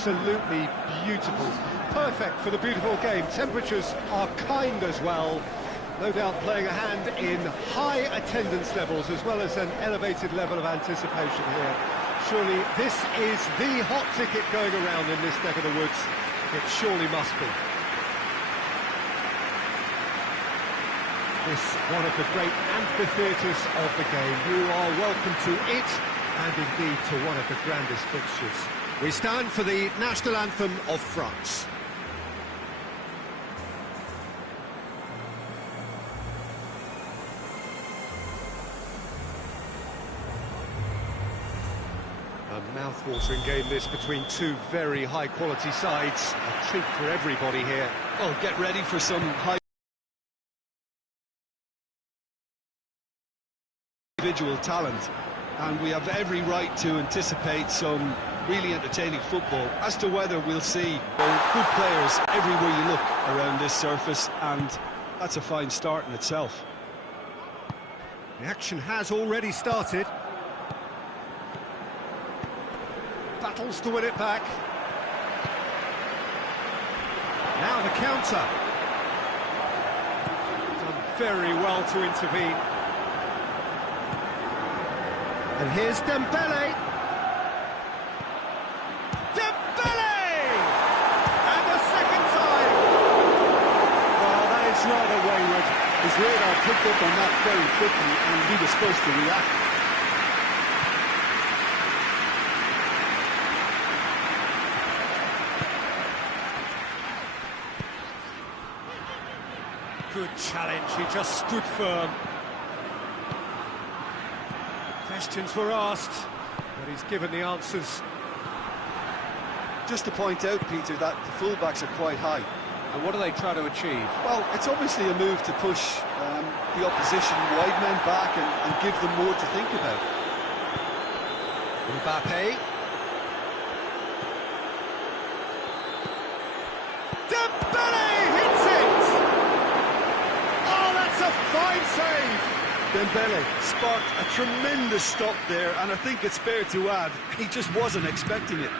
absolutely beautiful. Perfect for the beautiful game. Temperatures are kind as well. No doubt playing a hand in high attendance levels as well as an elevated level of anticipation here. Surely this is the hot ticket going around in this neck of the woods. It surely must be. This one of the great amphitheatres of the game. You are welcome to it, and indeed to one of the grandest fixtures. We stand for the national anthem of France. A mouth-watering game this between two very high-quality sides. A treat for everybody here. Oh, get ready for some high individual talent, and we have every right to anticipate some really entertaining football. As to whether we'll see good players everywhere you look around this surface, and that's a fine start in itself. The action has already started. Battles to win it back. Now the counter. Done very well to intervene. And here's Dembele. Dembele! And a second time! Well, that is rather wayward. His radar picked up on that very quickly, and he was supposed to react. Good challenge, he just stood firm. Questions were asked, but he's given the answers. Just to point out, Peter, that the fullbacks are quite high. And what are they trying to achieve? Well, it's obviously a move to push the opposition wide men back and give them more to think about. Mbappe. Dembele hits it! Oh, that's a fine save! Dembele sparked a tremendous stop there, and I think it's fair to add, he just wasn't expecting it.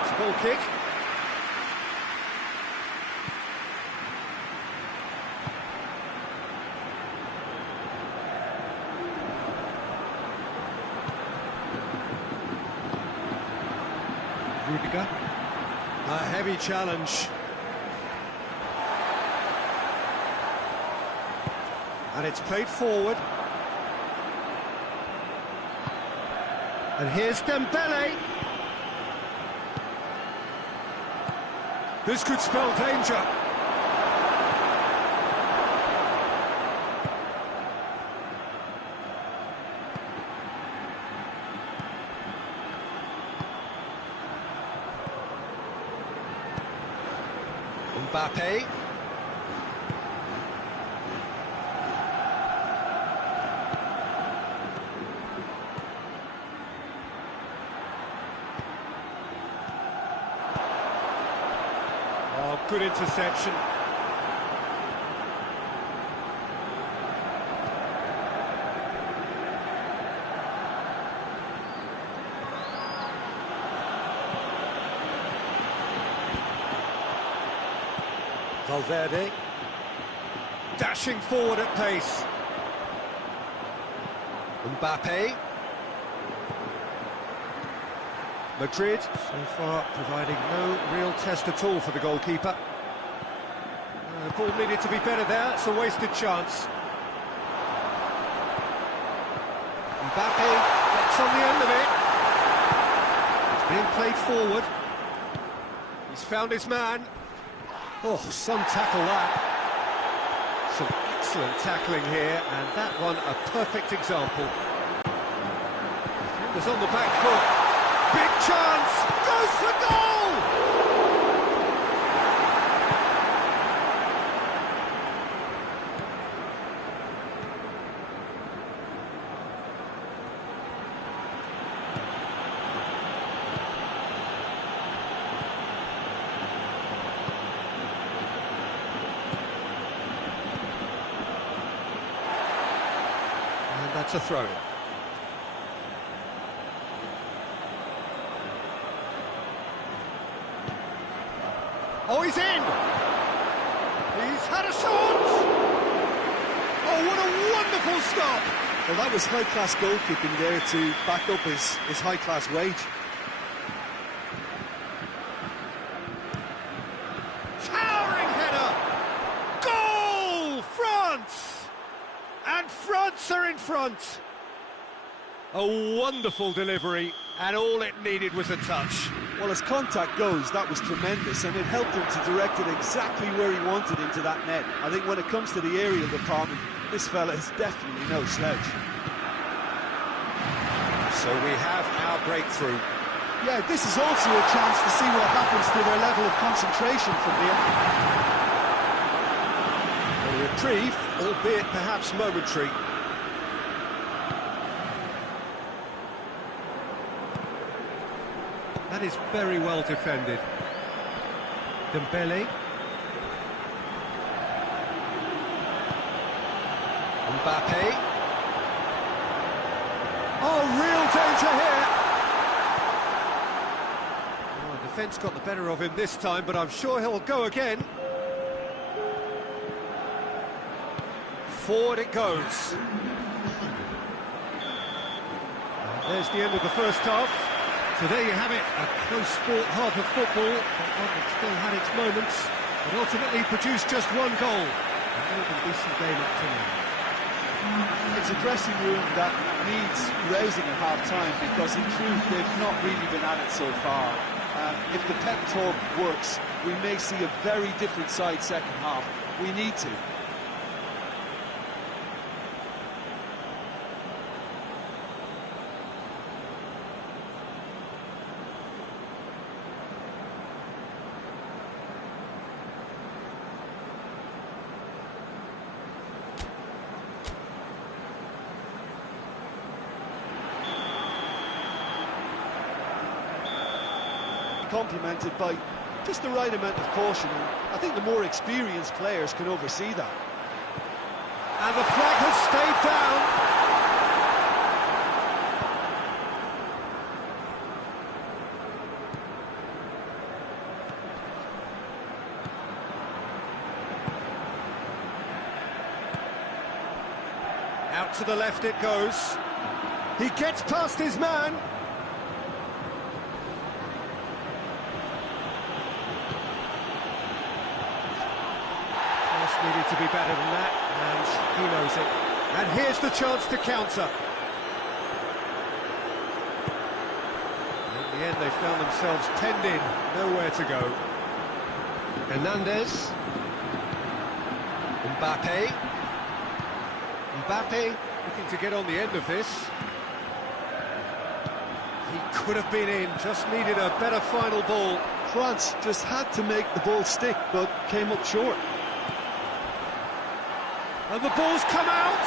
It's a ball kick. Rudiger. A heavy challenge. And it's played forward. And here's Dembele. This could spell danger. Mbappe. Oh, good interception. Valverde. Dashing forward at pace. Mbappe. Madrid, so far, providing no real test at all for the goalkeeper. The ball needed to be better there, it's a wasted chance. Mbappe gets on the end of it. It's being played forward. He's found his man. Oh, some tackle that. Some excellent tackling here, and that one a perfect example. Defenders on the back foot. Big chance! Goes for goal! And that's a throw. Oh, he's in! He's had a shot! Oh, what a wonderful stop! Well, that was high-class goalkeeping there to back up his high-class wage. Towering header! Goal! France! And France are in front! A wonderful delivery, and all it needed was a touch. Well, as contact goes, that was tremendous, and it helped him to direct it exactly where he wanted into that net. I think when it comes to the aerial department, this fella is definitely no slouch. So we have our breakthrough. Yeah, this is also a chance to see what happens to their level of concentration from here. A reprieve, albeit perhaps momentary. That is very well defended. Dembele. Mbappe. Oh, real danger here. Oh, the defence got the better of him this time, but I'm sure he'll go again. Forward it goes. And there's the end of the first half. So there you have it, a close sport half of football, but one that still had its moments, but ultimately produced just one goal. A very decent game up to now. It's a dressing room that needs rousing at half-time, because in truth they've not really been at it so far. If the pep talk works, we may see a very different side second half. We need to. Complemented by just the right amount of caution, and I think the more experienced players can oversee that. And the flag has stayed down. Out to the left it goes. He gets past his man. Needed to be better than that, and he knows it. And here's the chance to counter. In the end, they found themselves penned in, nowhere to go. Hernandez. Mbappe. Mbappe looking to get on the end of this. He could have been in, just needed a better final ball. France just had to make the ball stick, but came up short. And the ball's come out!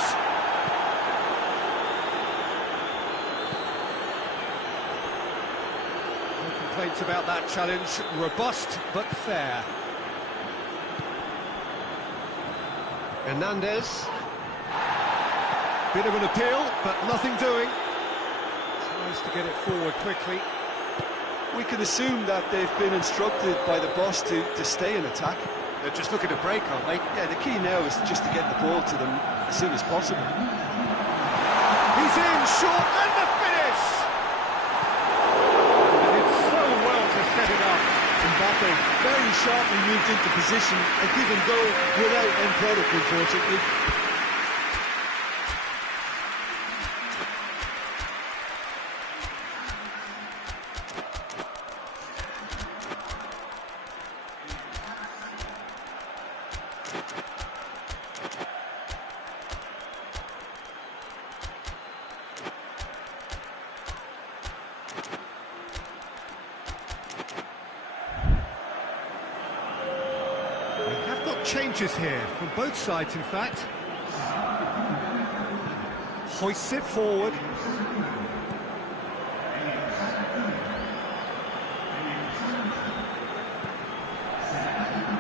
No complaints about that challenge. Robust, but fair. Hernandez. Bit of an appeal, but nothing doing. Tries to get it forward quickly. We can assume that they've been instructed by the boss to stay in attack. They're just looking to break, aren't they? Yeah, the key now is just to get the ball to them as soon as possible. He's in, short, and the finish! And it's so well to set it up. Mbappe very sharply moved into position, a given goal without end product, unfortunately. Changes here from both sides, in fact. Hoists it forward.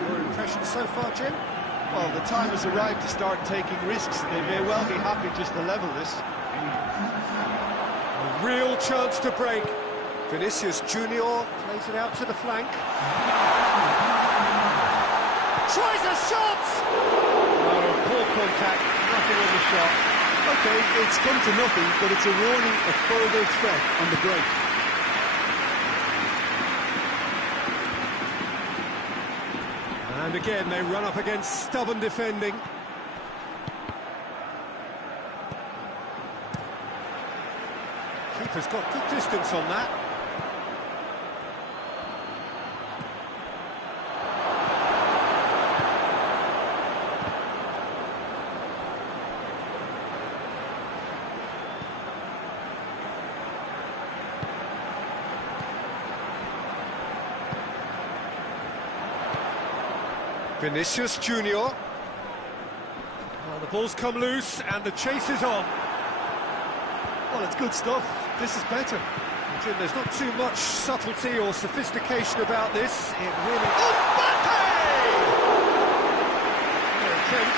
Your impression so far, Jim? Well, the time has arrived to start taking risks. They may well be happy just to level this. A real chance to break. Vinicius Junior plays it out to the flank. tries a shot! Oh, poor contact, nothing on the shot. Okay, it's come to nothing, but it's a warning of further threat on the break. And again, they run up against stubborn defending. Keeper's got good distance on that. Vinicius Junior. Well, the ball's come loose and the chase is on. Well, it's good stuff. This is better. Jim, there's not too much subtlety or sophistication about this. It really... Mbappe! No attempt,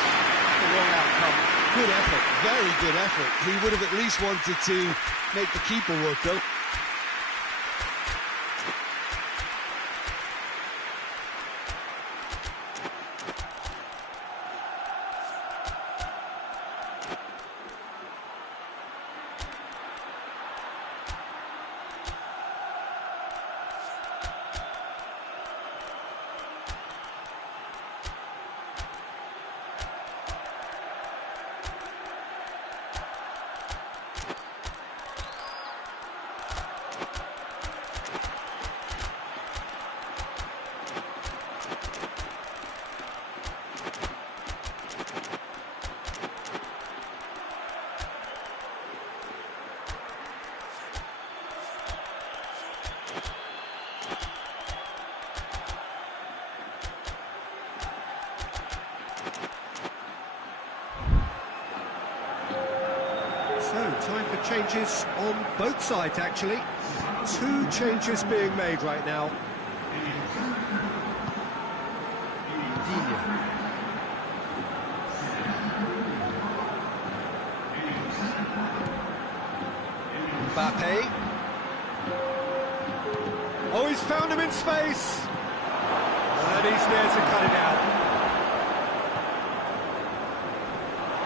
the wrong outcome. Good effort, very good effort. He would have at least wanted to make the keeper work, though. So, time for changes on both sides, actually. 2 changes being made right now. Diachi. Mbappe. Oh, he's found him in space. And he's there to cut it out.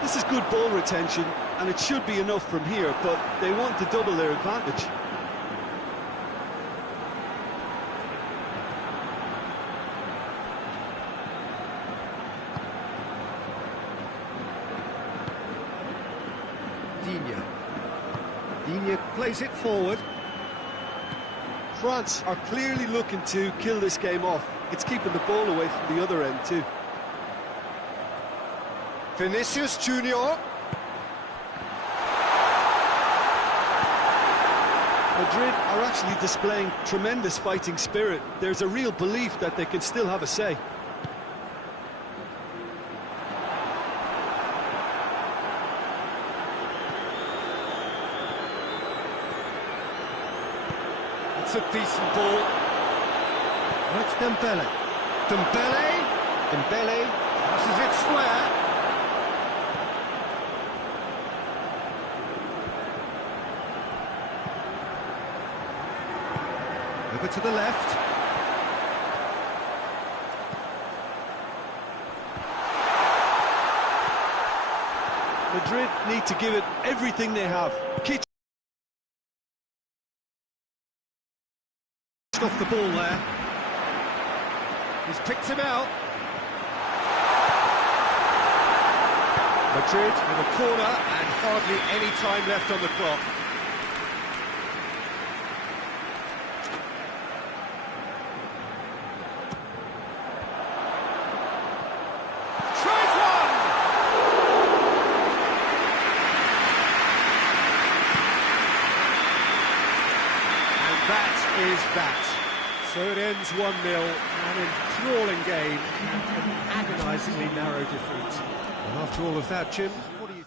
This is good ball retention, and it should be enough from here, but they want to double their advantage. Diachi plays it forward. France are clearly looking to kill this game off. It's keeping the ball away from the other end too. Vinicius Junior. Madrid are actually displaying tremendous fighting spirit. There's a real belief that they can still have a say. It's a decent ball. That's Dembele. Dembele passes it square. Over to the left. Madrid need to give it everything they have. Off the ball there. He's picked him out. Madrid with a corner and hardly any time left on the clock. Tries one! And that is that. So it ends 1-0, an enthralling game and an agonisingly narrow defeat. And after all of that, Jim, what do you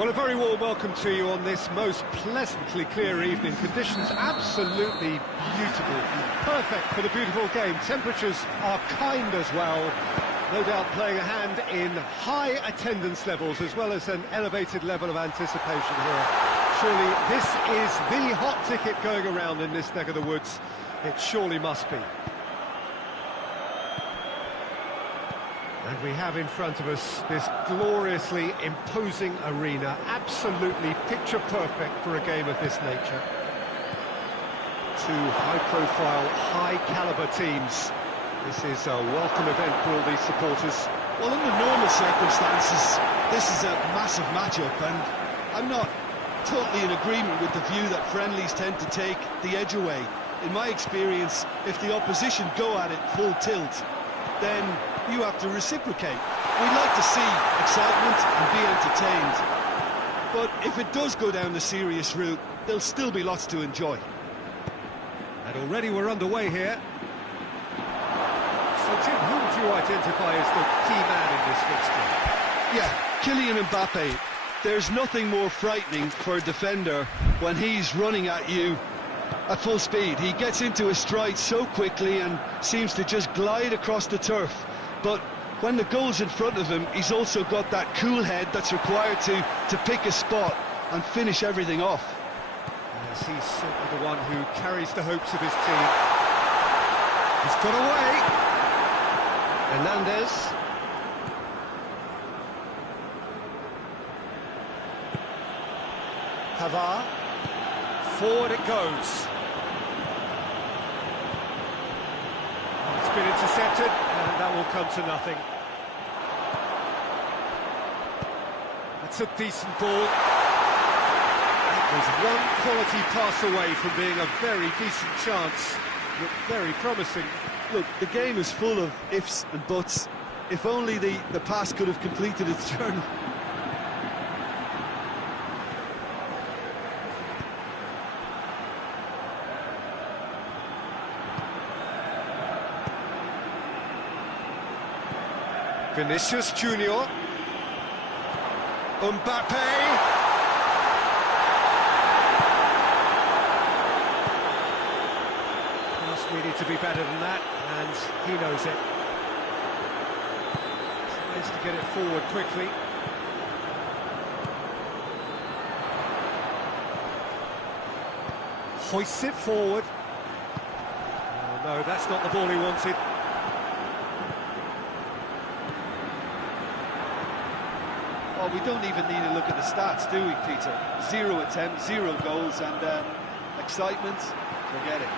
Well, a very warm welcome to you on this most pleasantly clear evening. Conditions absolutely beautiful, perfect for the beautiful game. Temperatures are kind as well. No doubt playing a hand in high attendance levels as well as an elevated level of anticipation here. Surely this is the hot ticket going around in this neck of the woods. It surely must be. And we have in front of us this gloriously imposing arena, absolutely picture-perfect for a game of this nature. Two high-profile, high-caliber teams. This is a welcome event for all these supporters. Well, under normal circumstances, this is a massive matchup, and I'm not totally in agreement with the view that friendlies tend to take the edge away. In my experience, if the opposition go at it full tilt, then you have to reciprocate. We'd like to see excitement and be entertained, but if it does go down the serious route, there'll still be lots to enjoy. And already we're underway here. So, Jim, who would you identify as the key man in this fixture? Yeah, Kylian Mbappe. There's nothing more frightening for a defender when he's running at you at full speed. He gets into his stride so quickly and seems to just glide across the turf. But when the goal's in front of him, he's also got that cool head that's required to pick a spot and finish everything off. Yes, he's certainly the one who carries the hopes of his team. He's got away. Hernandez. Pavard. Forward it goes. It's been intercepted, and that will come to nothing. That's a decent ball. That was one quality pass away from being a very decent chance. Looked very promising. Look, the game is full of ifs and buts. If only the pass could have completed its journey. Vinicius Junior. Mbappe. Pass needed to be better than that, and he knows it. Tries to get it forward quickly. Hoists it forward. Oh no, that's not the ball he wanted. Well, we don't even need to look at the stats, do we, Peter? 0 attempts, 0 goals, and excitement, forget it.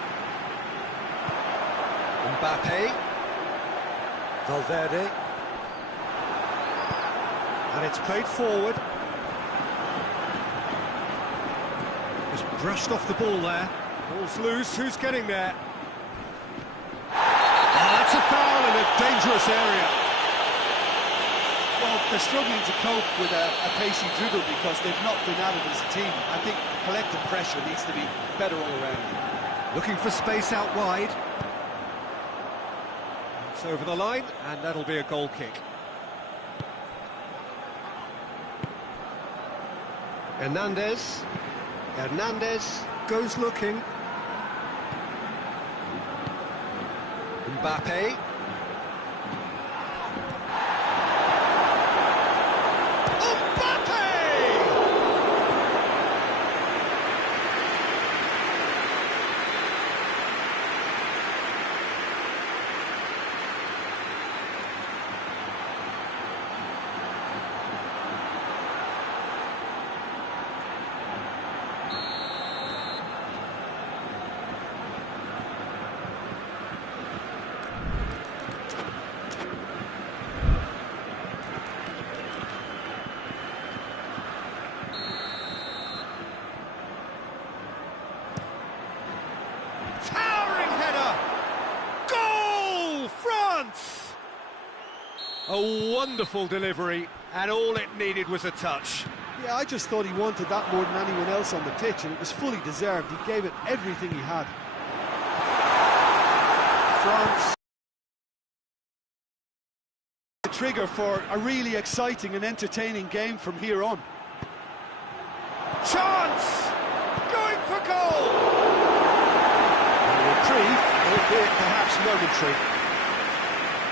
Mbappe. Valverde. And it's played forward. Just brushed off the ball there. Ball's loose, who's getting there? Oh, that's a foul in a dangerous area. Well, they're struggling to cope with a pacey dribble because they've not been at it as a team. I think collective pressure needs to be better all around. Looking for space out wide. It's over the line, and that'll be a goal kick. Hernandez. Hernandez goes looking. Mbappe. A wonderful delivery, and all it needed was a touch. Yeah, I just thought he wanted that more than anyone else on the pitch, and it was fully deserved. He gave it everything he had. France. The trigger for a really exciting and entertaining game from here on. Chance! Going for goal! Reprieve, albeit perhaps momentary.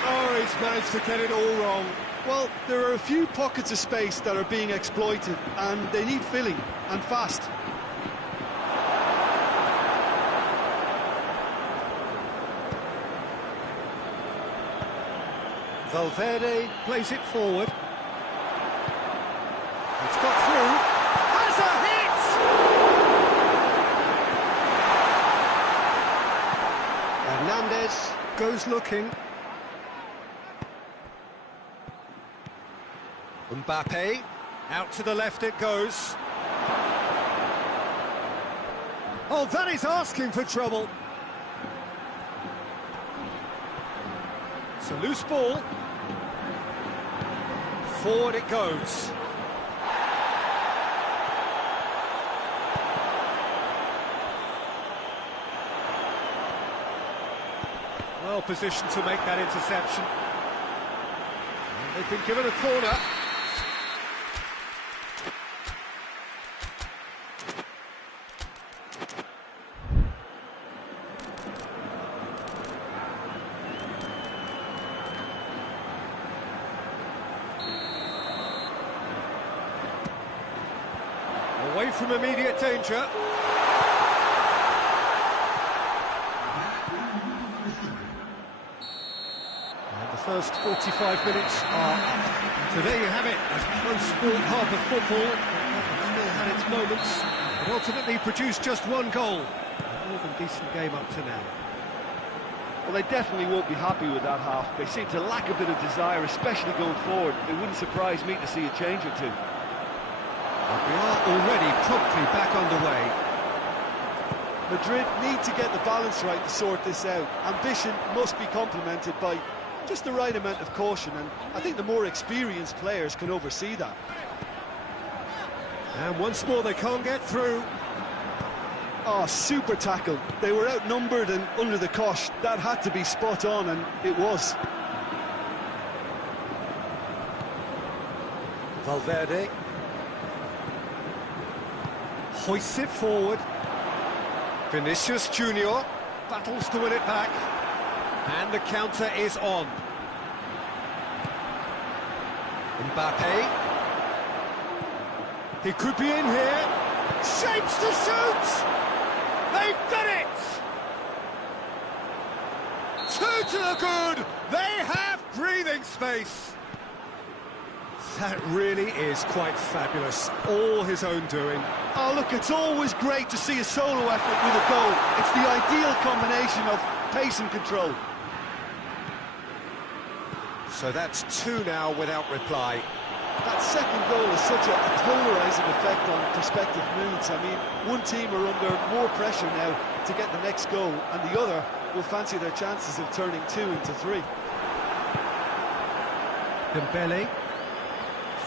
Oh, he's managed to get it all wrong. Well, there are a few pockets of space that are being exploited, and they need filling, and fast. Valverde plays it forward. It's got through. Has a hit! Hernandez goes looking. Mbappe, out to the left it goes. Oh, that is asking for trouble. It's a loose ball. Forward it goes. Well positioned to make that interception. And they've been given a corner. Away from immediate danger. And the first 45 minutes are up. So there you have it, a close sport half of football. Still had its moments, but ultimately produced just one goal. A more than decent game up to now. Well, they definitely won't be happy with that half. They seem to lack a bit of desire, especially going forward. It wouldn't surprise me to see a change or two. We are already promptly back underway. Madrid need to get the balance right to sort this out. Ambition must be complemented by just the right amount of caution, and I think the more experienced players can oversee that. And once more they can't get through. Oh, super tackle. They were outnumbered and under the cosh. That had to be spot on, and it was. Valverde hoists it forward. Vinicius Junior battles to win it back. And the counter is on. Mbappe. He could be in here. Shapes to shoot! They've done it! Two to the good! They have breathing space! That really is quite fabulous. All his own doing. Oh, look, it's always great to see a solo effort with a goal. It's the ideal combination of pace and control. So that's two now without reply. That second goal has such a polarising effect on prospective moods. I mean, one team are under more pressure now to get the next goal, and the other will fancy their chances of turning 2 into 3. Dembele.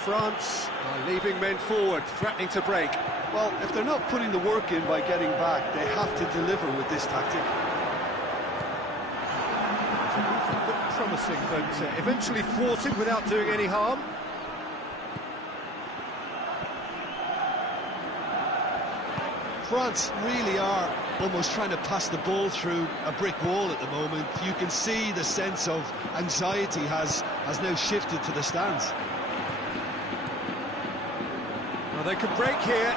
France are leaving men forward, threatening to break. Well, if they're not putting the work in by getting back, they have to deliver with this tactic. It looked promising, but eventually thwarted without doing any harm. France really are almost trying to pass the ball through a brick wall at the moment. You can see the sense of anxiety has now shifted to the stands. Well, they could break here.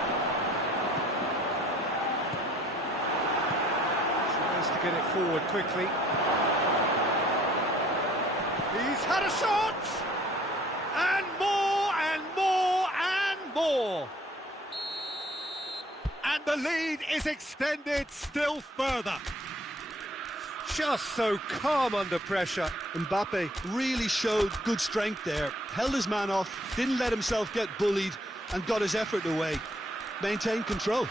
Tries to get it forward quickly. He's had a shot! And more, and more, and more! And the lead is extended still further. Just so calm under pressure. Mbappe really showed good strength there. Held his man off, didn't let himself get bullied, and got his effort away. Maintained control.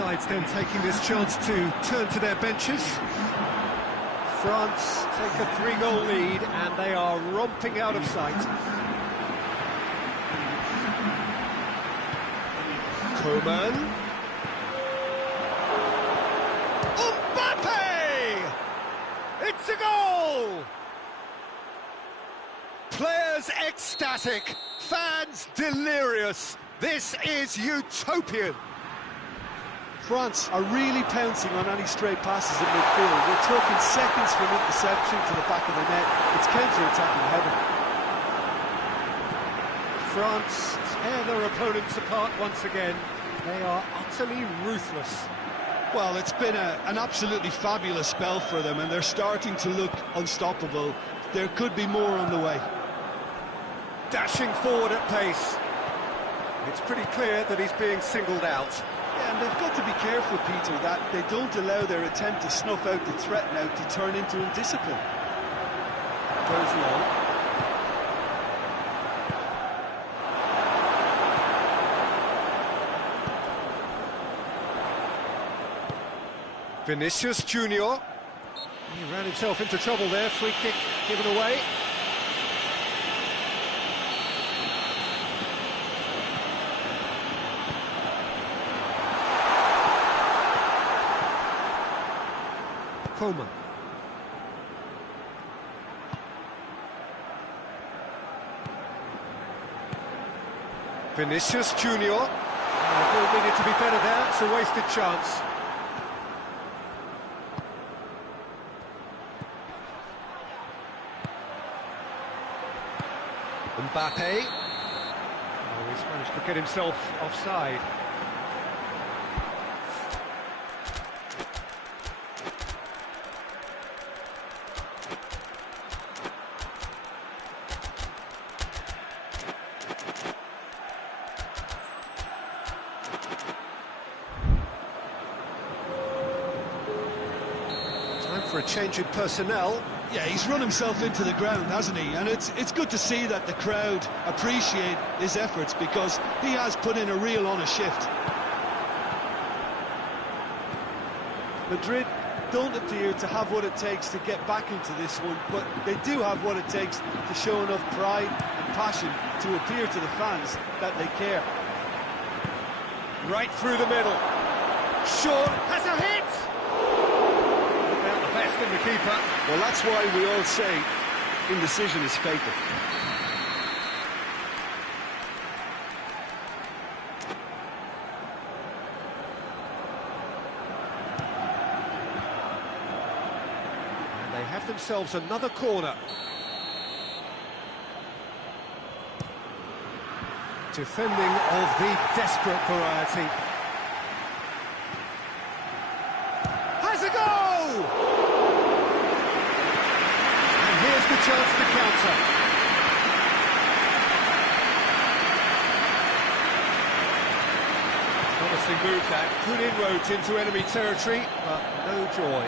sides then taking this chance to turn to their benches. France take a 3-goal lead and they are romping out of sight. Coman. Mbappe! It's a goal! Players ecstatic, fans delirious. This is utopian. France are really pouncing on any stray passes in midfield. We're talking seconds from interception to the back of the net. It's counter-attacking heaven. France tear their opponents apart once again. They are utterly ruthless. Well, it's been an absolutely fabulous spell for them, and they're starting to look unstoppable. There could be more on the way. Dashing forward at pace. It's pretty clear that he's being singled out. Yeah, and they've got to be careful, Peter, that they don't allow their attempt to snuff out the threat now to turn into indiscipline. Goes long. Vinicius Junior. He ran himself into trouble there. Free kick given away. Coman. Vinicius Junior. Ball needed to be better there. It's a wasted chance. Mbappe. Oh, he's managed to get himself offside. Time for a change in personnel. Yeah, he's run himself into the ground, hasn't he? And it's good to see that the crowd appreciate his efforts, because he has put in a real honest shift. Madrid don't appear to have what it takes to get back into this one, but they do have what it takes to show enough pride and passion to appear to the fans that they care. Right through the middle. Sean has a hit! About the best in the keeper. Well, that's why we all say indecision is fatal. And they have themselves another corner. Defending of the desperate variety. Has a go! And here's the chance to counter. Promising move that. Good inroads into enemy territory, but no joy.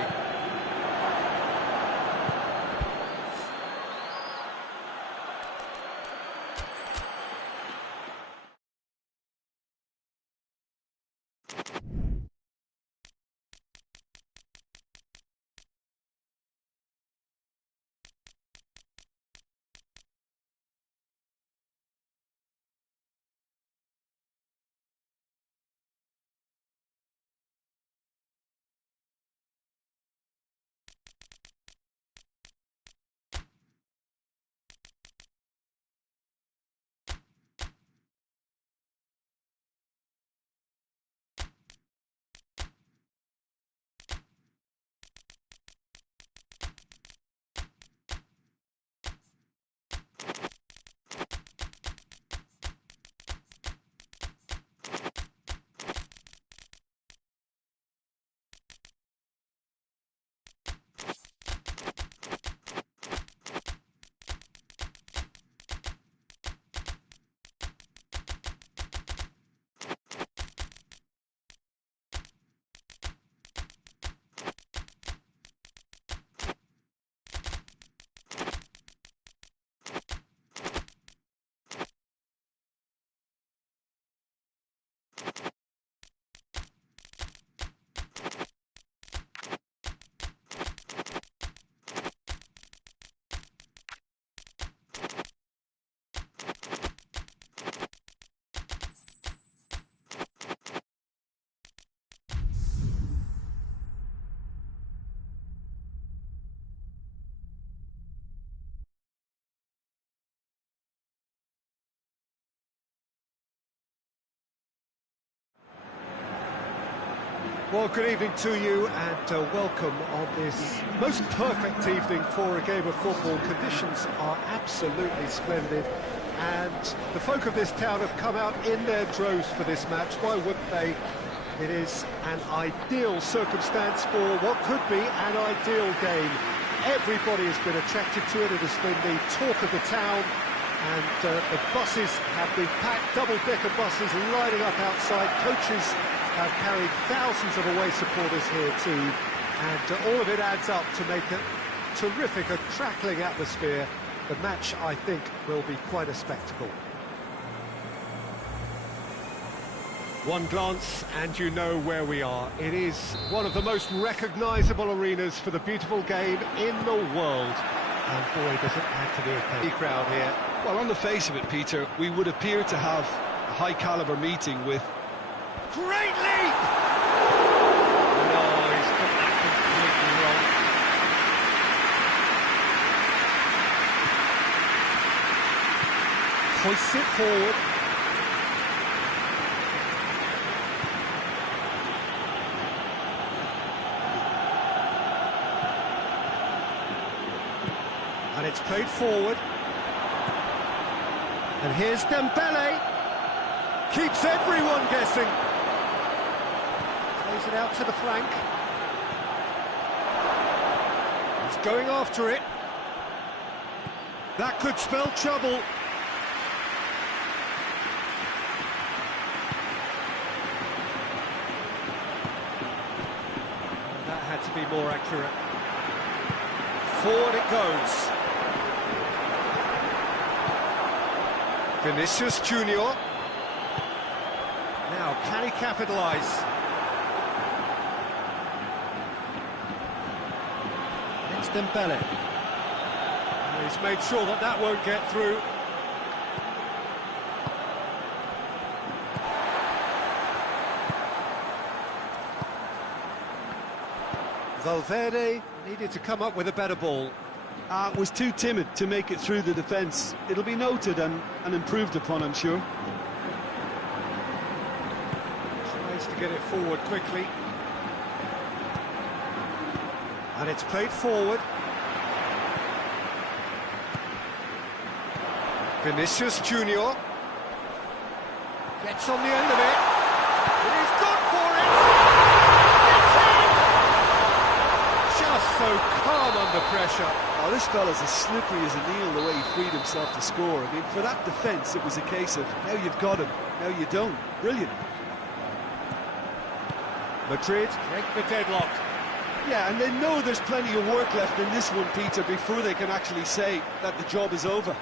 Well, good evening to you and welcome on this most perfect evening for a game of football. Conditions are absolutely splendid and the folk of this town have come out in their droves for this match. Why wouldn't they? It is an ideal circumstance for what could be an ideal game. Everybody has been attracted to it. It has been the talk of the town, and the buses have been packed, double-decker buses lining up outside. Coaches have carried thousands of away supporters here too, and all of it adds up to make a terrific, a crackling atmosphere. The match, I think, will be quite a spectacle. One glance and you know where we are. It is one of the most recognisable arenas for the beautiful game in the world. And boy, does it add to the crowd here. Well, on the face of it, Peter, we would appear to have a high-caliber meeting with... Great leap! No, he's got that completely wrong. Hoists it forward. And it's played forward. And here's Dembele. Keeps everyone guessing. Plays it out to the flank. He's going after it. That could spell trouble. That had to be more accurate. Forward it goes. Vinicius Junior. Now, can he capitalise? It's Dembele. He's made sure that that won't get through. Valverde needed to come up with a better ball. was too timid to make it through the defence. It'll be noted and improved upon, I'm sure. Tries to get it forward quickly. And it's played forward. Vinicius Junior gets on the end of it. And he's gone for it. It's in! Just so calm under pressure. Oh, this fella's as slippery as a eel the way he freed himself to score. I mean, for that defence, it was a case of now you've got him, now you don't. Brilliant. Madrid break the deadlock. Yeah, and they know there's plenty of work left in this one, Peter, before they can actually say that the job is over.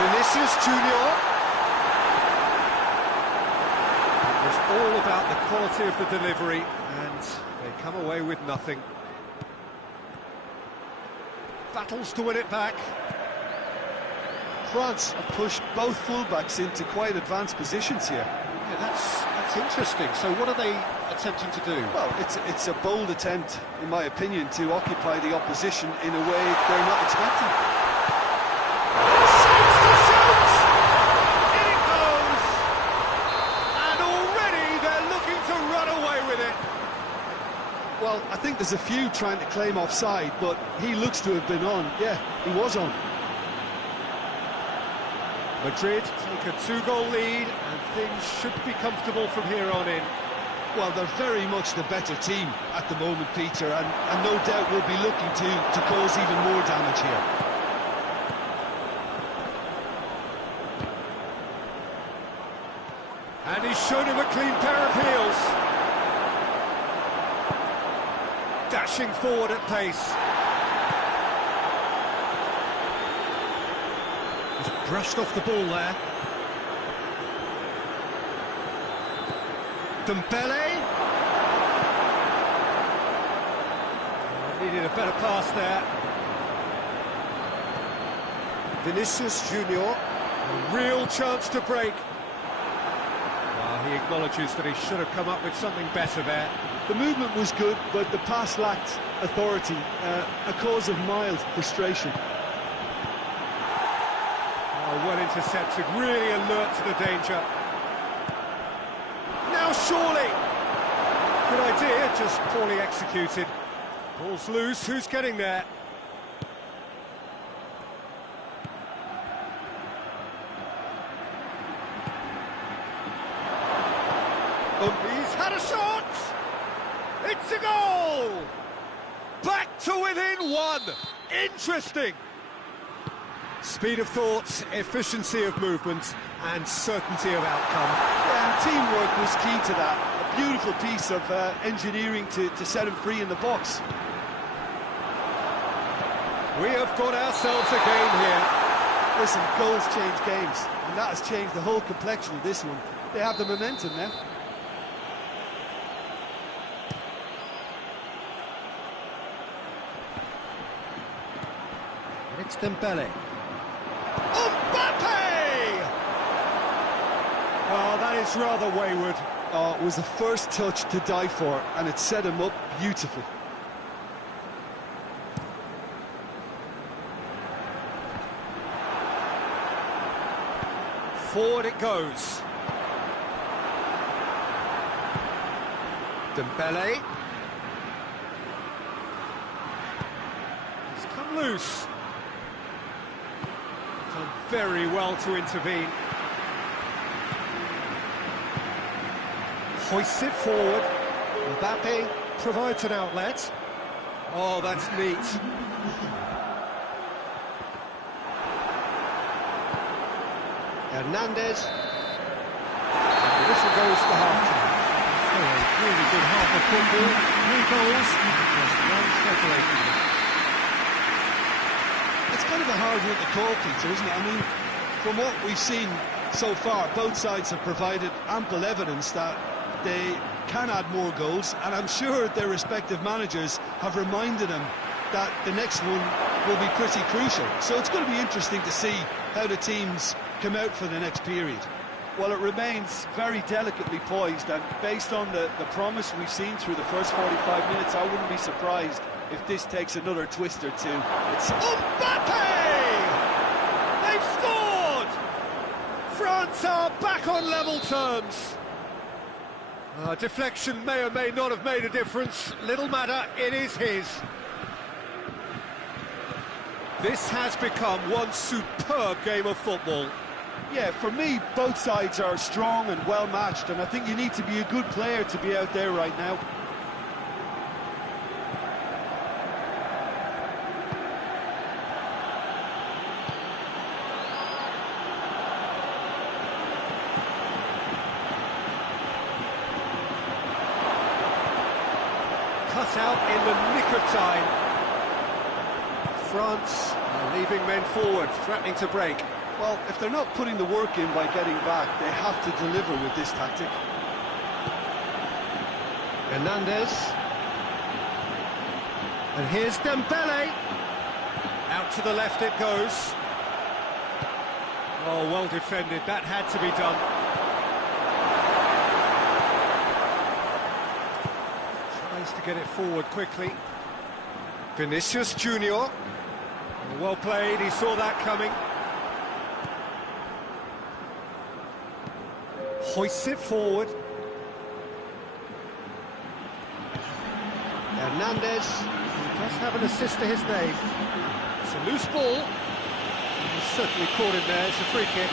Vinicius Junior. It was all about the quality of the delivery, and they come away with nothing. Battles to win it back. France have pushed both fullbacks into quite advanced positions here. Yeah, that's interesting. So what are they attempting to do? Well, it's a bold attempt, in my opinion, to occupy the opposition in a way they're not expecting. Shoots to shoot! In it goes! And already they're looking to run away with it. Well, I think there's a few trying to claim offside, but he looks to have been on. Yeah, he was on. Madrid take a 2-goal lead, and things should be comfortable from here on in. Well, they're very much the better team at the moment, Peter, and no doubt will be looking to cause even more damage here. And he's shown him a clean pair of heels. Dashing forward at pace. He's brushed off the ball there. Dembele. Needed a better pass there. Vinicius Junior. A real chance to break. Well, he acknowledges that he should have come up with something better there. The movement was good, but the pass lacked authority, a cause of mild frustration. Oh, well intercepted, really alert to the danger. Now surely! Good idea, just poorly executed. Ball's loose, who's getting there? He's had a shot! It's a goal! Back to within one! Interesting! Speed of thought, efficiency of movement, and certainty of outcome. Yeah, and teamwork was key to that. A beautiful piece of engineering to set him free in the box. We have got ourselves a game here. Listen, goals change games, and that has changed the whole complexion of this one. They have the momentum now. It's Dembele. Oh, that is rather wayward. Oh, it was the first touch to die for, and it set him up beautifully. Forward it goes. Dembele. He's come loose. Done very well to intervene. Hoists it forward. Mbappe provides an outlet. Oh, that's neat. Hernandez. And the whistle goes for half-time. So a really good half of football. 3 goals, just one separating them. It's kind of a hard one to call, Peter, isn't it? I mean, from what we've seen so far, both sides have provided ample evidence that they can add more goals, and I'm sure their respective managers have reminded them that the next one will be pretty crucial. So it's going to be interesting to see how the teams come out for the next period. Well, it remains very delicately poised, and based on the promise we've seen through the first 45 minutes, I wouldn't be surprised if this takes another twist or two. It's Mbappe! They've scored! France are back on level terms. Deflection may or may not have made a difference. Little matter, it is his. This has become one superb game of football. Yeah, for me, both sides are strong and well matched, and I think you need to be a good player to be out there right now. Cut out in the nick of time. France are leaving men forward, threatening to break. Well, if they're not putting the work in by getting back, they have to deliver with this tactic. Hernandez. And here's Dembele. Out to the left it goes. Oh, well defended. That had to be done. Tries to get it forward quickly. Vinicius Junior. Well played, he saw that coming. Hoists it forward. Hernandez. He does have an assist to his name. It's a loose ball. He's certainly caught him there. It's a free kick.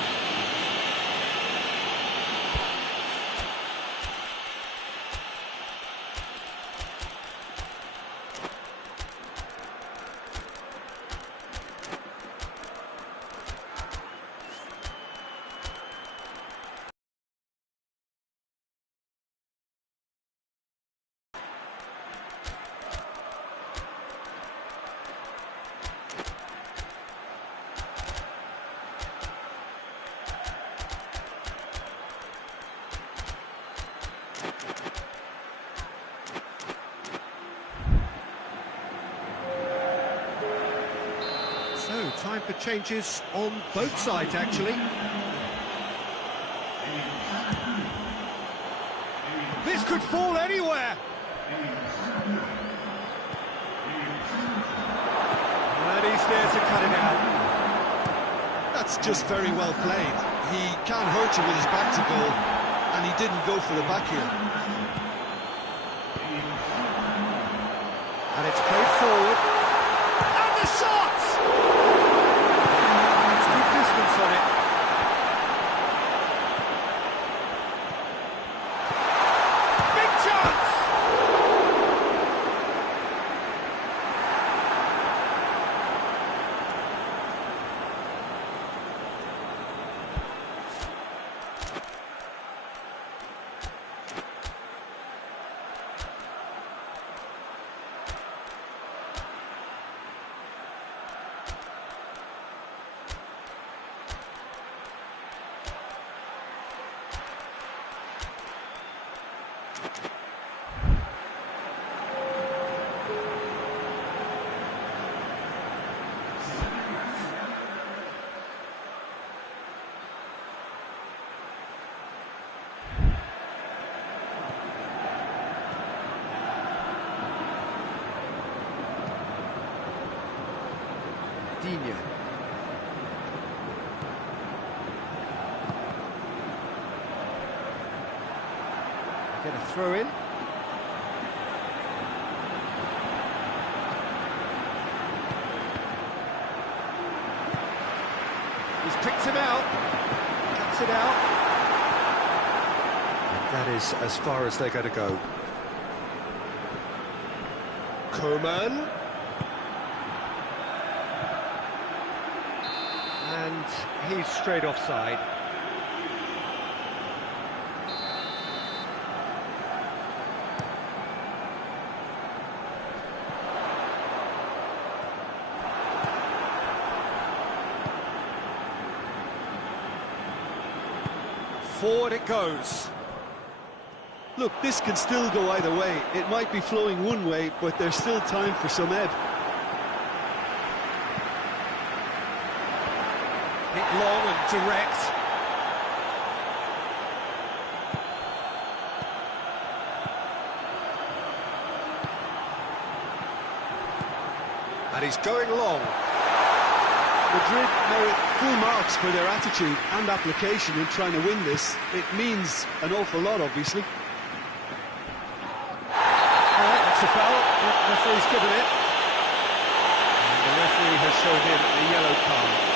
So, time for changes on both sides, actually. This could fall anywhere! And he's there to cut it out. That's just very well played. He can't hurt you with his back to goal, and he didn't go for the back heel. And it's played forward. And the shot! It's good distance on it. Big chance! Diachi. Get a throw in. He's picked him out. Cuts it out. That is as far as they're going to go. Coman. And he's straight offside. Forward it goes. Look, this can still go either way. It might be flowing one way, but there's still time for some ebb. Hit long and direct. And he's going long. Madrid merit full marks for their attitude and application in trying to win this. It means an awful lot, obviously. That's a foul. The referee's given it. And the referee has shown him a yellow card.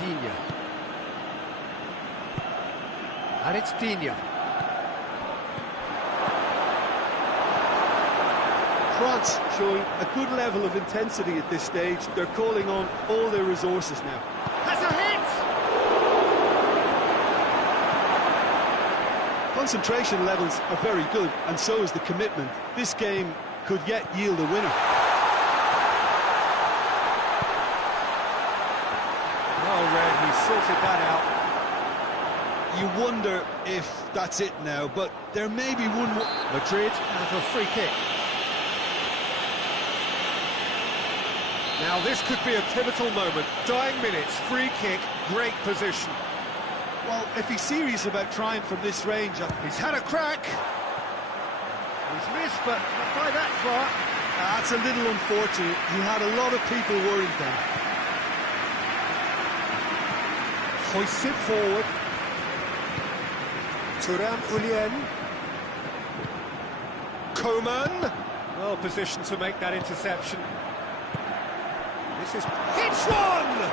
Diachi. And it's Diachi. France showing a good level of intensity at this stage. They're calling on all their resources now. That's a hit! Concentration levels are very good, and so is the commitment. This game could yet yield a winner. He's sorted that out. You wonder if that's it now, but there may be one more. Madrid have a free kick. Now this could be a pivotal moment. Dying minutes, free kick, great position. Well, if he's serious about trying from this range... He's had a crack. He's missed, but not by that far. That's a little unfortunate. He had a lot of people worried then. Hoists it forward. Turan Ulien. Koeman. Well positioned to make that interception. This is... Hits one!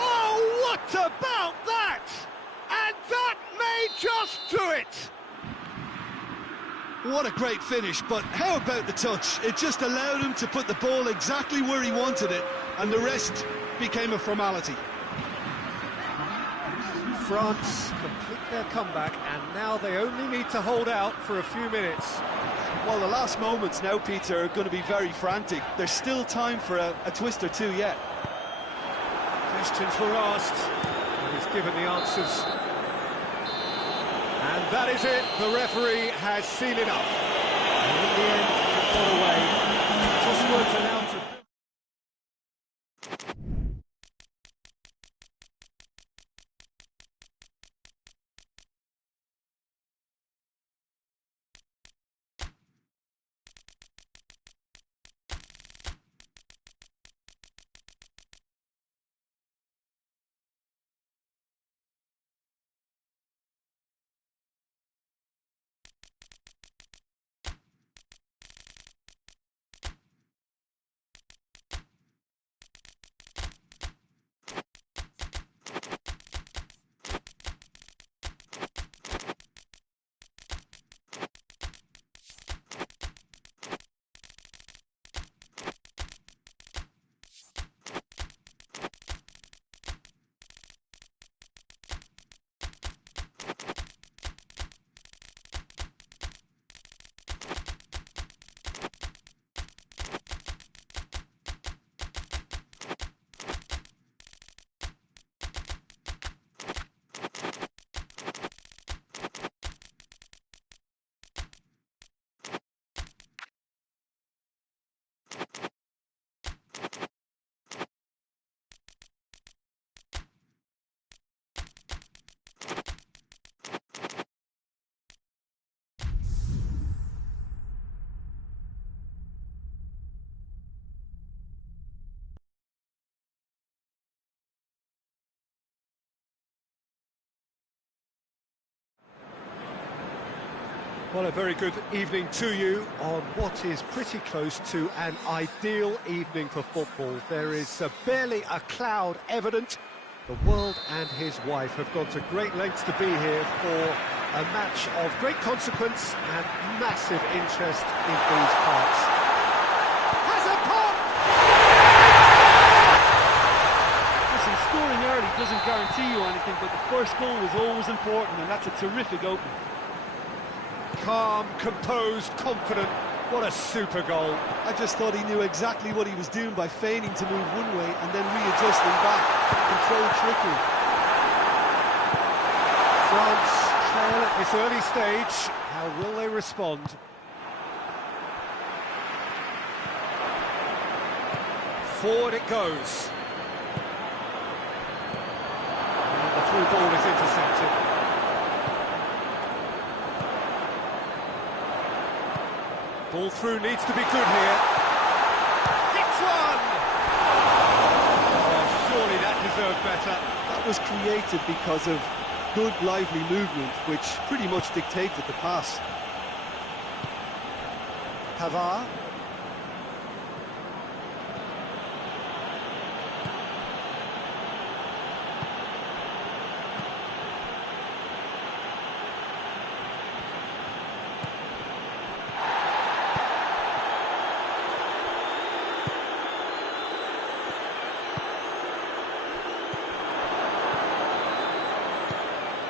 Oh, what about that? And that may just do it! What a great finish, but how about the touch? It just allowed him to put the ball exactly where he wanted it, and the rest became a formality. France complete their comeback, and now they only need to hold out for a few minutes. Well, the last moments now, Peter, are going to be very frantic. There's still time for a twist or two yet. Questions were asked, and he's given the answers. And that is it, the referee has seen enough. And in the end, it got away. Just words announced. Well, a very good evening to you on what is pretty close to an ideal evening for football. There is barely a cloud evident. The world and his wife have gone to great lengths to be here for a match of great consequence and massive interest in these parts. Has a pop! Listen, scoring early doesn't guarantee you anything, but the first goal was always important, and that's a terrific opening. Calm, composed, confident. What a super goal. I just thought he knew exactly what he was doing by feigning to move one way and then readjusting back. Controlled trickery. France trail at this early stage. How will they respond? Forward it goes. And the through ball is intercepted. Ball through needs to be good here. Hits one! Oh, surely that deserved better. That was created because of good, lively movement, which pretty much dictated the pass. Pavard.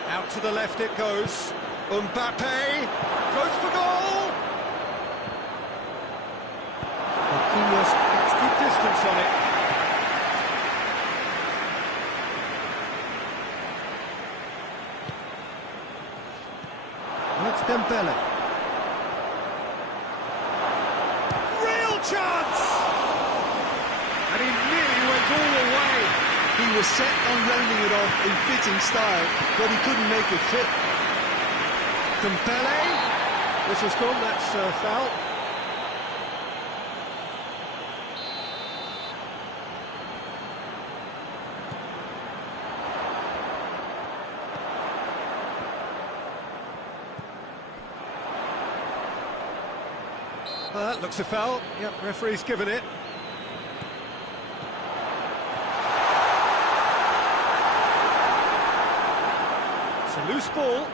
Out to the left it goes. Mbappe goes for goal. Marquinhos gets good distance on it. It's Dembele. Real chance! And he nearly went all the way. He was set on rounding it off in fitting style, but he couldn't make it fit. Dembele. This has gone, that's foul. That looks a foul. Yep, referee's given it. It's a loose ball.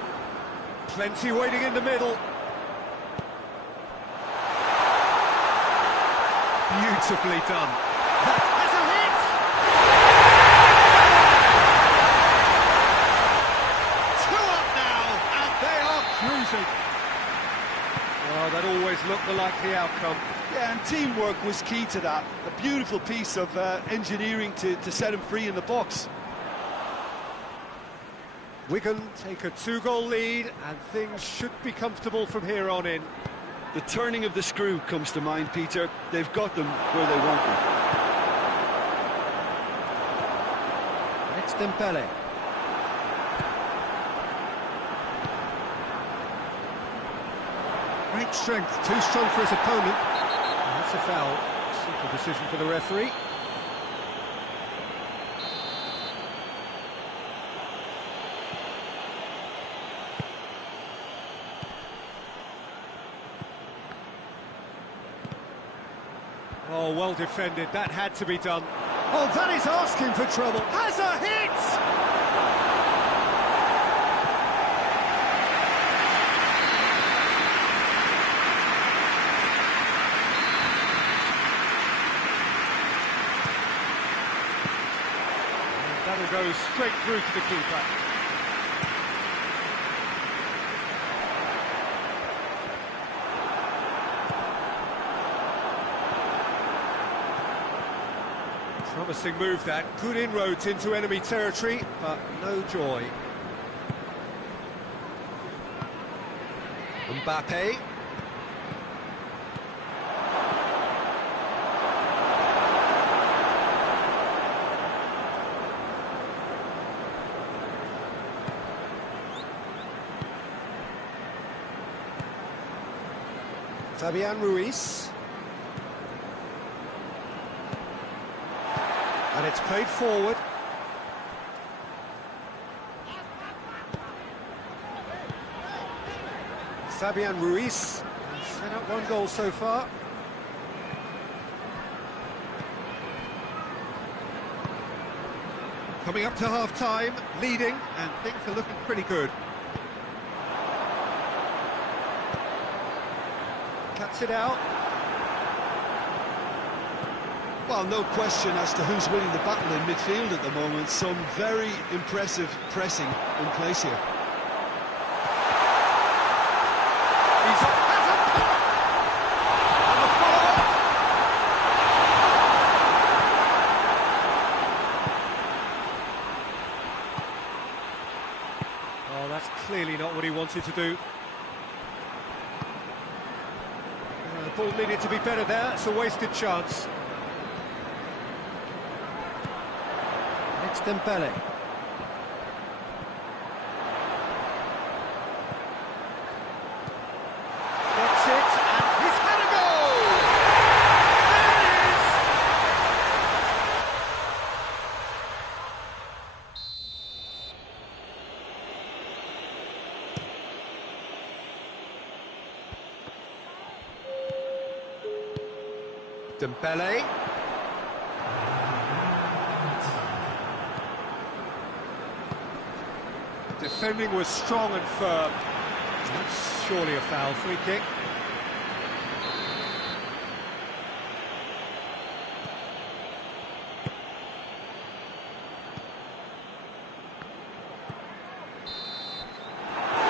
Plenty waiting in the middle. Beautifully done. That has a hit! 2 up now, and they are cruising. Oh, that always looked the likely outcome. Yeah, and teamwork was key to that. A beautiful piece of engineering to set him free in the box. Wigan take a 2-goal lead, and things should be comfortable from here on in. The turning of the screw comes to mind, Peter. They've got them where they want them. It's Dembele. Great strength, too strong for his opponent. And that's a foul. Simple decision for the referee. Oh, well defended. That had to be done. Oh, that is asking for trouble. Has a hit! And that'll go straight through to the keeper. Promising move that, good inroads into enemy territory, but no joy. Mbappe. Fabian Ruiz. And it's played forward. Fabian Ruiz has set up 1 goal so far. Coming up to half-time, leading, and things are looking pretty good. Cuts it out. Well, no question as to who's winning the battle in midfield at the moment. Some very impressive pressing in place here. He's up, has a pop! And the follow-up! Oh, that's clearly not what he wanted to do. The ball needed to be better there. It's a wasted chance. It's Dembele. Gets it, and he's had a goal! There it is! Dembele. Defending was strong and firm. That's surely a foul. Free kick.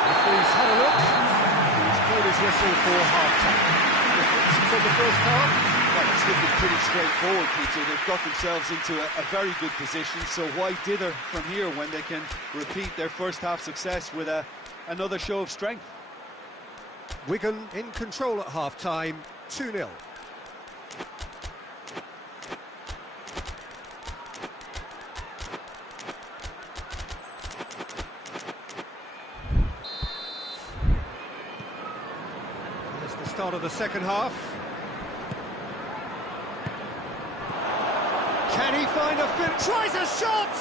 Referee's had a look. He's blown his whistle for half-time. Differences on the first half. Well, it's looking pretty straightforward, Peter. They've got themselves into a very good position, so why dither from here when they can repeat their first half success with another show of strength? Wigan in control at half-time, 2-0. There's the start of the second half. Can he find a fit? Tries a shot!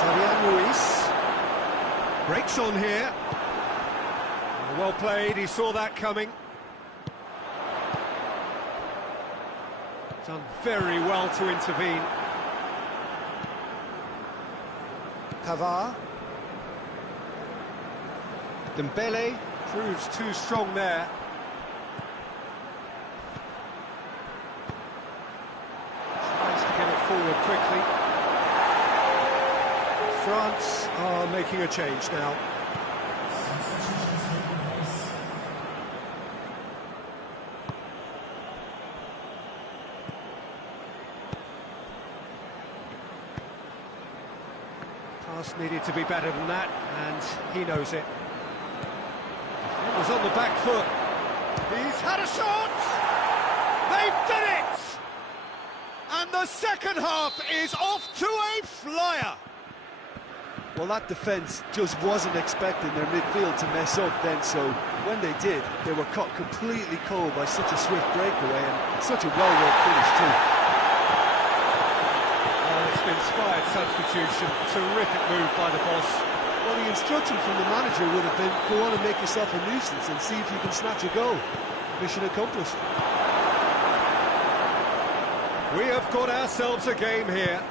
Fabian Ruiz breaks on here. Well played, he saw that coming. Done very well to intervene. Pavard. Dembele proves too strong there. Tries to get it forward quickly. France are making a change now. Pass needed to be better than that, and he knows it. It was on the back foot. He's had a shot! They've done it! And the second half is off to a flyer! Well, that defence just wasn't expecting their midfield to mess up then, so when they did, they were caught completely cold by such a swift breakaway and such a well-worked finish too. It's an inspired substitution, terrific move by the boss. Well, the instruction from the manager would have been, go on and make yourself a nuisance and see if you can snatch a goal. Mission accomplished. We have got ourselves a game here.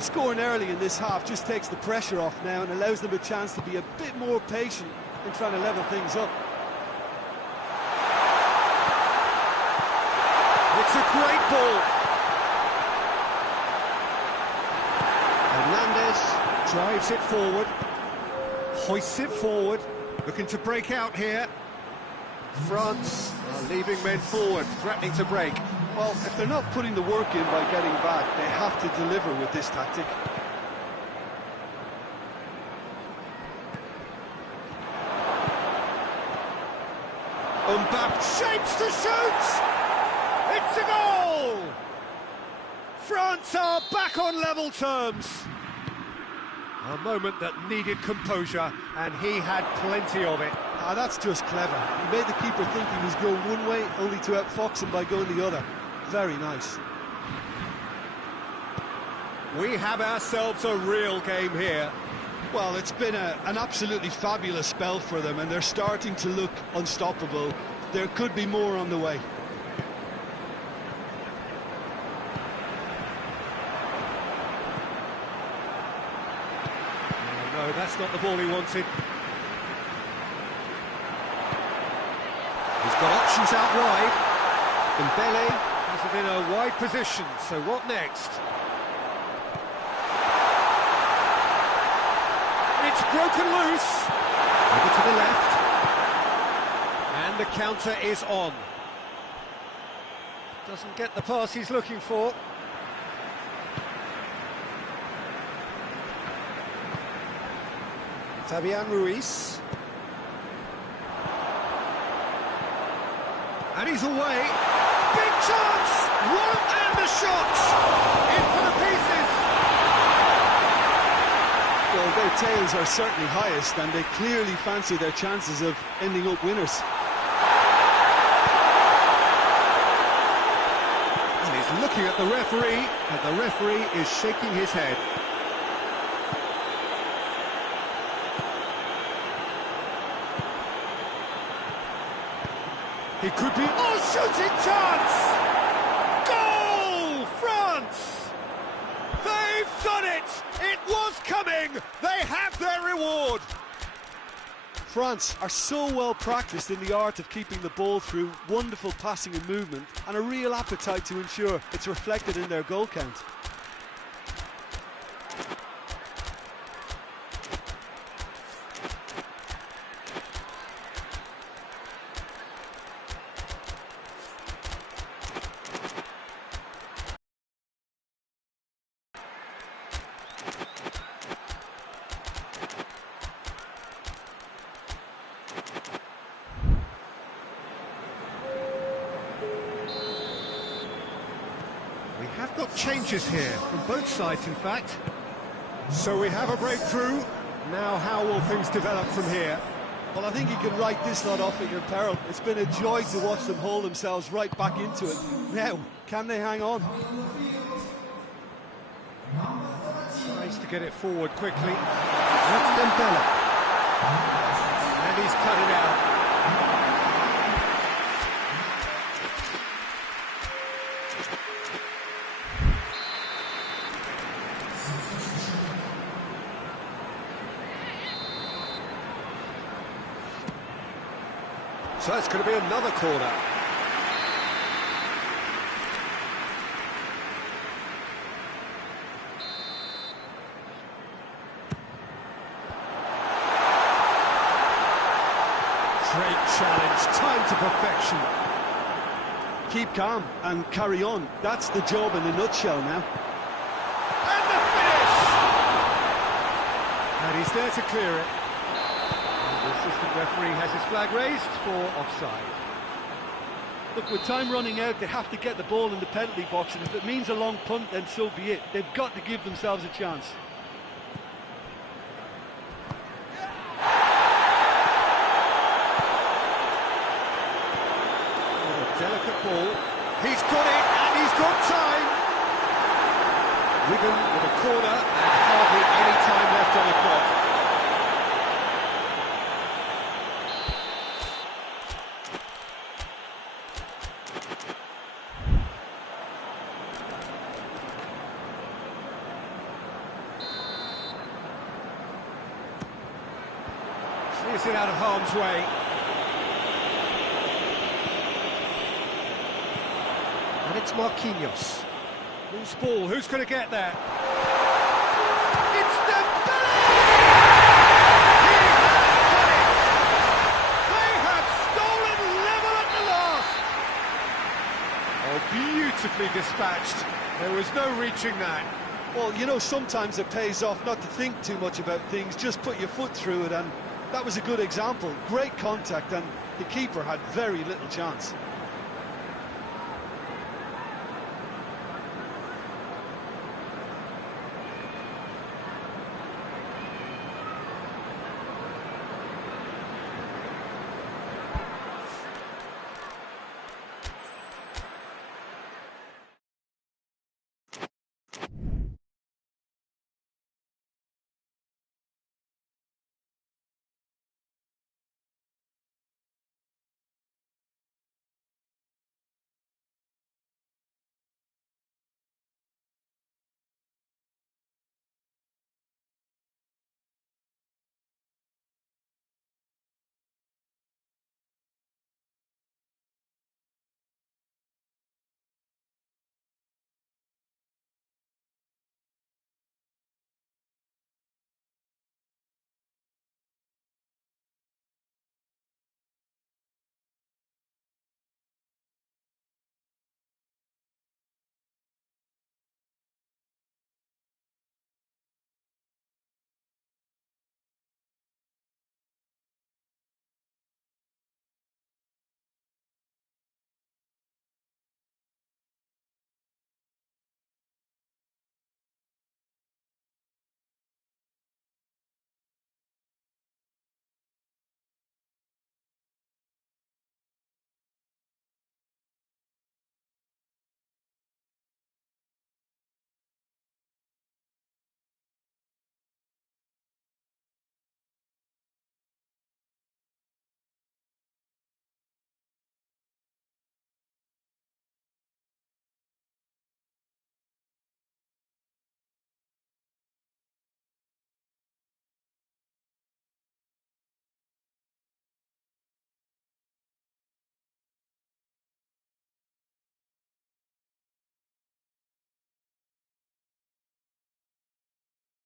Scoring early in this half just takes the pressure off now and allows them a chance to be a bit more patient in trying to level things up. It's a great ball. Hernandez drives it forward, hoists it forward, looking to break out here. France are leaving men forward, threatening to break. Well, if they're not putting the work in by getting back, they have to deliver with this tactic. Mbappe shapes to shoot! It's a goal! France are back on level terms. A moment that needed composure, and he had plenty of it. That's just clever. He made the keeper think he was going one way, only to outfox him by going the other. Very nice. We have ourselves a real game here. Well, it's been an absolutely fabulous spell for them, and they're starting to look unstoppable. There could be more on the way. No, that's not the ball he wanted. He's got options out wide. Dembele has it in a wide position, so what next? It's broken loose. Over to the left. And the counter is on. Doesn't get the pass he's looking for. Fabian Ruiz. And he's away. Big chance! One and the shot! In for the pieces! Well, their tails are certainly highest, and they clearly fancy their chances of ending up winners. And he's looking at the referee, and the referee is shaking his head. He could be... Oh, shooting chance! Goal! France! They've done it! It was coming! They have their reward! France are so well practiced in the art of keeping the ball through wonderful passing and movement, and a real appetite to ensure it's reflected in their goal count. Got changes here from both sides, in fact. So we have a breakthrough. Now how will things develop from here? Well, I think you can write this lot off at your peril. It's been a joy to watch them hold themselves right back into it. Now, can they hang on? Tries to get it forward quickly. That's Dembele. And he's cut it out. So it's going to be another corner. Great challenge, time to perfection. Keep calm and carry on. That's the job in a nutshell now. And the finish! And he's there to clear it. The assistant referee has his flag raised for offside. Look, with time running out, they have to get the ball in the penalty box, and if it means a long punt, then so be it. They've got to give themselves a chance. Delicate ball. He's got it, and he's got time. Wigan with a corner, and hardly any time left on the clock. Clears it out of harm's way. And it's Marquinhos. Loose ball, who's going to get there? It's Dembele! He has got it! They have stolen level at the last! Oh, beautifully dispatched. There was no reaching that. Well, you know, sometimes it pays off not to think too much about things, just put your foot through it, and that was a good example. Great contact, and the keeper had very little chance.